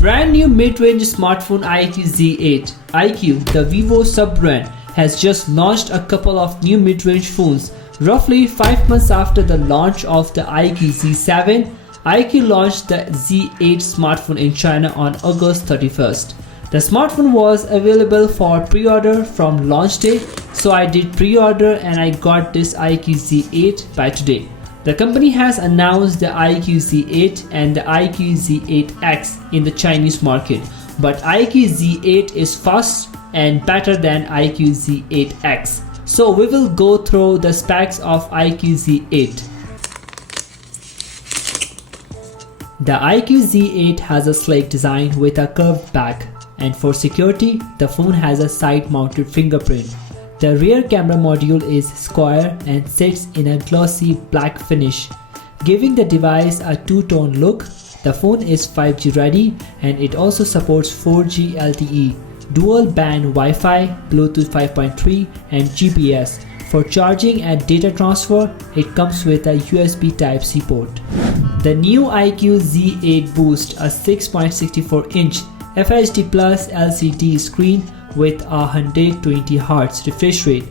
Brand new mid-range smartphone IQOO Z8. IQOO, the Vivo sub-brand, has just launched a couple of new mid-range phones. Roughly 5 months after the launch of the IQOO Z7, IQOO launched the Z8 smartphone in China on August 31st. The smartphone was available for pre-order from launch day, so I did pre-order and I got this IQOO Z8 by today. The company has announced the IQOO Z8 and the IQOO Z8X in the Chinese market, but IQOO Z8 is fast and better than IQOO Z8X. So we will go through the specs of IQOO Z8. The IQOO Z8 has a sleek design with a curved back, and for security, the phone has a side-mounted fingerprint. The rear camera module is square and sits in a glossy black finish, giving the device a two-tone look. The phone is 5G ready and it also supports 4G LTE, dual-band Wi-Fi, Bluetooth 5.3 and GPS. For charging and data transfer, it comes with a USB Type-C port. The new IQOO Z8 boasts a 6.64-inch FHD LCD screen with a 120Hz refresh rate.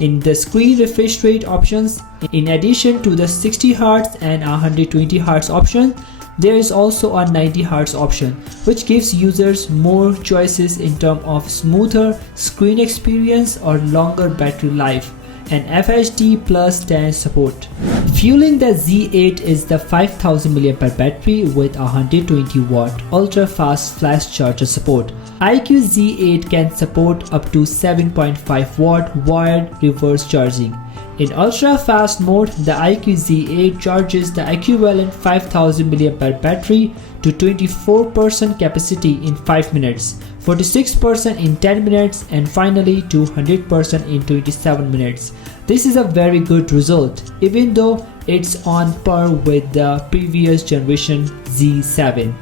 In the screen refresh rate options, in addition to the 60Hz and 120Hz option, there is also a 90Hz option, which gives users more choices in terms of smoother screen experience or longer battery life, and FHD Plus 10 support. Fueling the Z8 is the 5000 mAh battery with 120-watt ultra-fast flash charger support. IQOO Z8 can support up to 7.5-watt wired reverse charging. In ultra-fast mode, the IQOO Z8 charges the equivalent 5000 mAh battery to 24% capacity in 5 minutes, 46% in 10 minutes, and finally to 100% in 27 minutes. This is a very good result, even though it's on par with the previous generation Z7.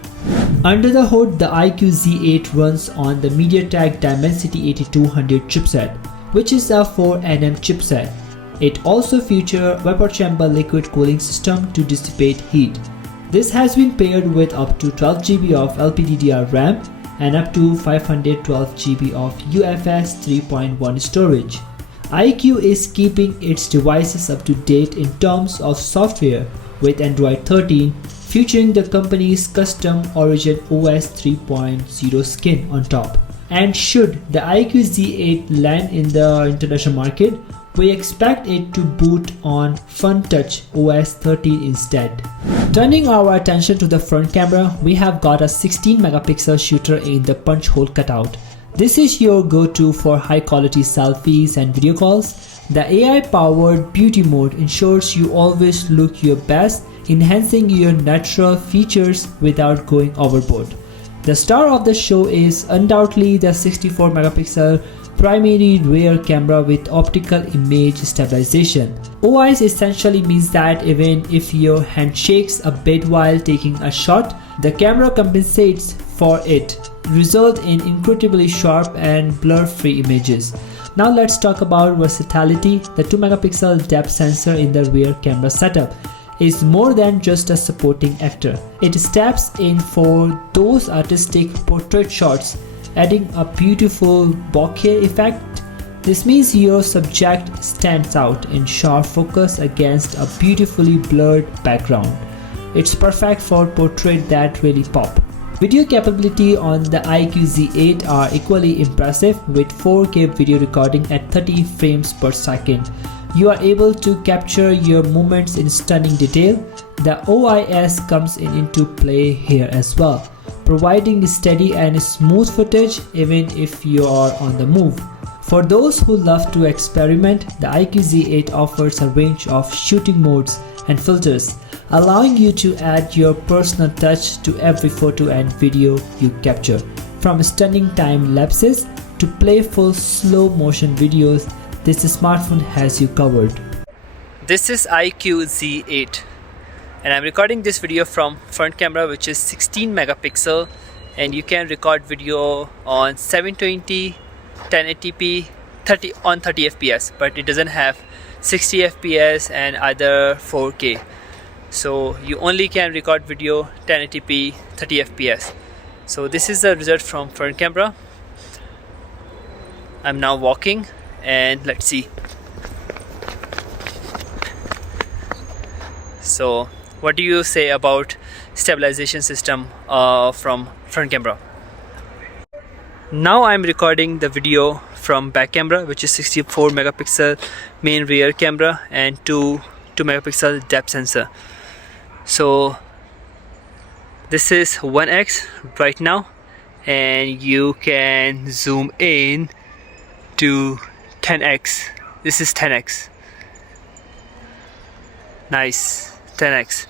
Under the hood, the IQOO Z8 runs on the MediaTek Dimensity 8200 chipset, which is a 4nm chipset. It also features vapor chamber liquid cooling system to dissipate heat. This has been paired with up to 12GB of LPDDR RAM and up to 512GB of UFS 3.1 storage. IQOO is keeping its devices up to date in terms of software, with Android 13 featuring the company's custom Origin OS 3.0 skin on top. And should the IQOO Z8 land in the international market, we expect it to boot on FunTouch OS 13 instead. Turning our attention to the front camera, we have got a 16-megapixel shooter in the punch hole cutout. This is your go-to for high-quality selfies and video calls. The AI-powered beauty mode ensures you always look your best, enhancing your natural features without going overboard. The star of the show is undoubtedly the 64-megapixel primary rear camera with optical image stabilization. OIS essentially means that even if your hand shakes a bit while taking a shot, the camera compensates for it, result in incredibly sharp and blur-free images. Now let's talk about versatility. The 2-megapixel depth sensor in the rear camera setup is more than just a supporting actor. It steps in for those artistic portrait shots, adding a beautiful bokeh effect. This means your subject stands out in sharp focus against a beautifully blurred background. It's perfect for portraits that really pop. Video capability on the IQOO Z8 are equally impressive, with 4K video recording at 30 frames per second. You are able to capture your movements in stunning detail. The OIS comes into play here as well, providing steady and smooth footage even if you are on the move. For those who love to experiment, the IQOO Z8 offers a range of shooting modes and filters, allowing you to add your personal touch to every photo and video you capture. From stunning time lapses to playful slow motion videos, this smartphone has you covered. This is IQOO Z8 and I'm recording this video from front camera, which is 16 megapixel, and you can record video on 720, 1080p, 30 fps, but it doesn't have 60 fps and either 4K. So you only can record video 1080p 30 fps. So this is the result from front camera. I'm now walking and let's see. So what do you say about stabilization system from front camera? Now I'm recording the video from back camera, which is 64 megapixel main rear camera and 2 megapixel depth sensor. So this is 1x right now, and you can zoom in to 10x. This is 10x. Nice, 10x.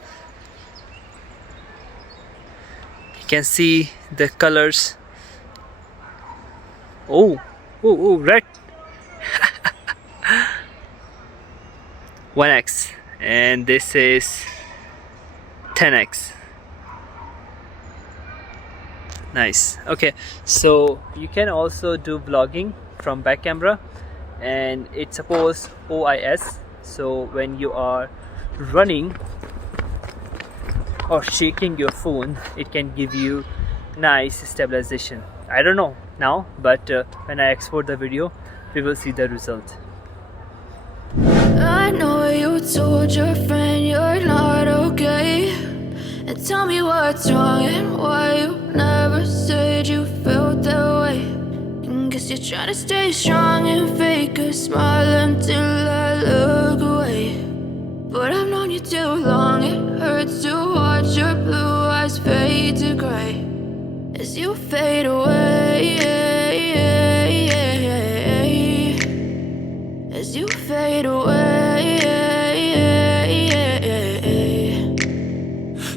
You can see the colors. Oh, red. 1x, and this is 10x. Nice. Okay, so you can also do vlogging from back camera, and it supports OIS. So when you are running or shaking your phone, it can give you nice stabilization. I don't know now, but when I export the video, we will see the result. I know you told your friend you're not okay, and tell me what's wrong and why you never said you felt that way. And guess you're trying to stay strong and fake a smile until I look away. But I've known you too long, it hurts to watch your blue eyes fade to gray as you fade away, as you fade away.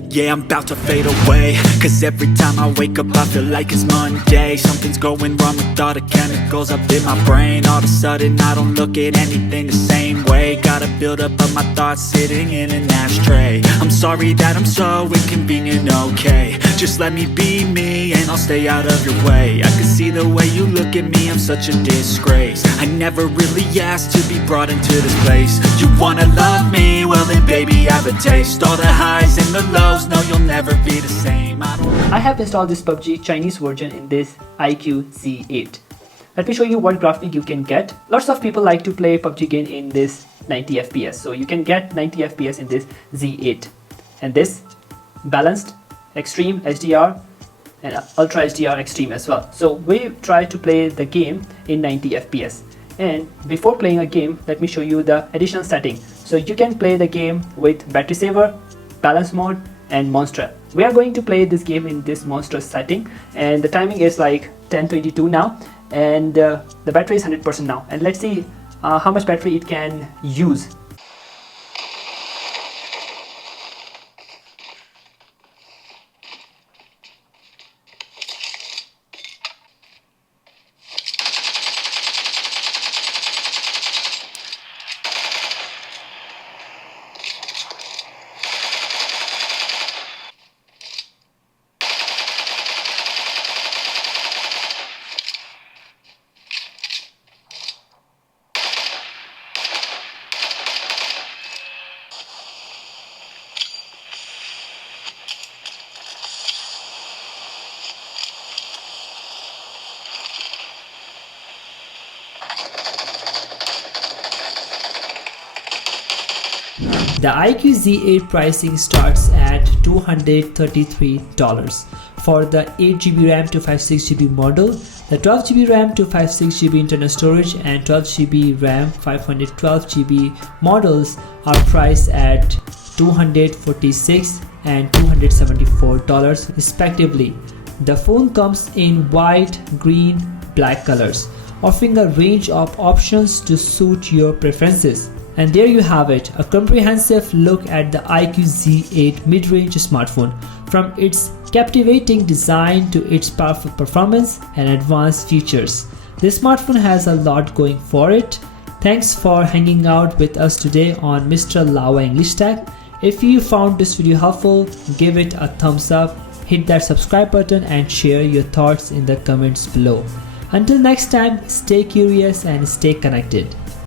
Yeah, I'm about to fade away, cause every time I wake up I feel like it's Monday. Something's going wrong with all the chemicals up in my brain. All of a sudden I don't look at anything the same way. Gotta build up of my thoughts sitting in an ashtray. I'm sorry that I'm so inconvenient, okay. Just let me be me and I'll stay out of your way. I can see the way you look at me, I'm such a disgrace. I never really asked to be brought into this place. You wanna love me? Well then baby have a taste. All the highs and the lows, no you'll never be the same. I have installed this PUBG Chinese version in this IQOO Z8. Let me show you what graphic you can get. Lots of people like to play PUBG game in this 90 FPS. So you can get 90 FPS in this Z8. And this balanced, extreme HDR and ultra HDR extreme as well. So we try to play the game in 90 FPS. And before playing a game, let me show you the additional setting. So you can play the game with battery saver, balance mode and monster. We are going to play this game in this monster setting, and the timing is like 10:22 now, and the battery is 100% now. And let's see how much battery it can use. The IQOO Z8 pricing starts at $233 for the 8GB RAM to 256GB model. The 12GB RAM to 256GB internal storage and 12GB RAM 512GB models are priced at $246 and $274 respectively. The phone comes in white, green, black colors, offering a range of options to suit your preferences. And there you have it, a comprehensive look at the IQOO Z8 mid-range smartphone, from its captivating design to its powerful performance and advanced features. This smartphone has a lot going for it. Thanks for hanging out with us today on Mr.Laowai-English Tech. If you found this video helpful, give it a thumbs up, hit that subscribe button and share your thoughts in the comments below. Until next time, stay curious and stay connected.